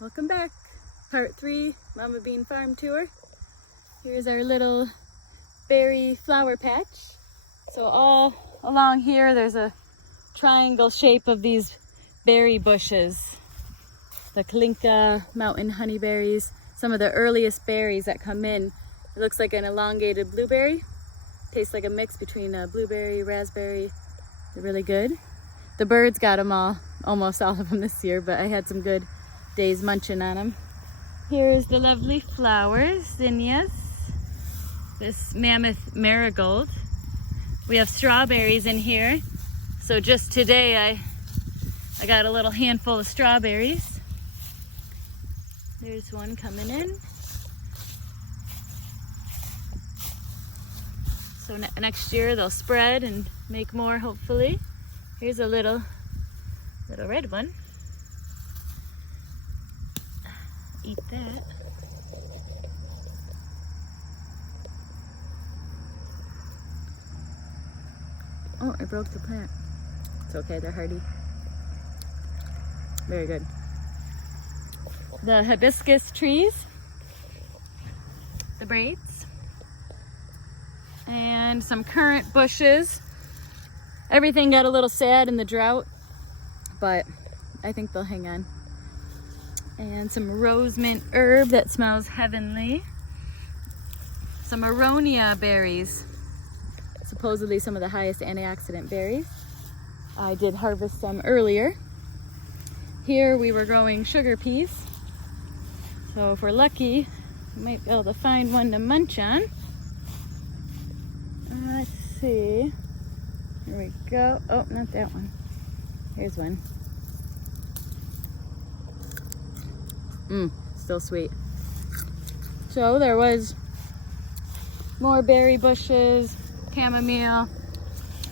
Welcome back. Part 3, Mama Bean Farm Tour. Here's our little berry flower patch. So all along here there's a triangle shape of these berry bushes. The Kalinka mountain honeyberries, some of the earliest berries that come in. It looks like an elongated blueberry. Tastes like a mix between a blueberry, raspberry. They're really good. The birds got them all, almost all of them this year, but I had some good days munching on them. Here's the lovely flowers, zinnias. This mammoth marigold. We have strawberries in here. So just today I got a little handful of strawberries. There's one coming in. So next year they'll spread and make more, hopefully. Here's a little red one. Eat that. Oh, I broke the plant. It's okay, they're hardy. Very good. The hibiscus trees, the braids, and some currant bushes. Everything got a little sad in the drought, but I think they'll hang on. And some rose mint herb that smells heavenly. Some aronia berries, supposedly some of the highest antioxidant berries. I did harvest some earlier. Here we were growing sugar peas. So if we're lucky, we might be able to find one to munch on. Let's see. Here we go. Oh, not that one. Here's one. Still sweet. So there was more berry bushes, chamomile,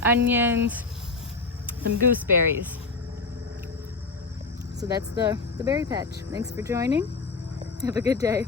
onions, some gooseberries. So that's the berry patch. Thanks for joining. Have a good day.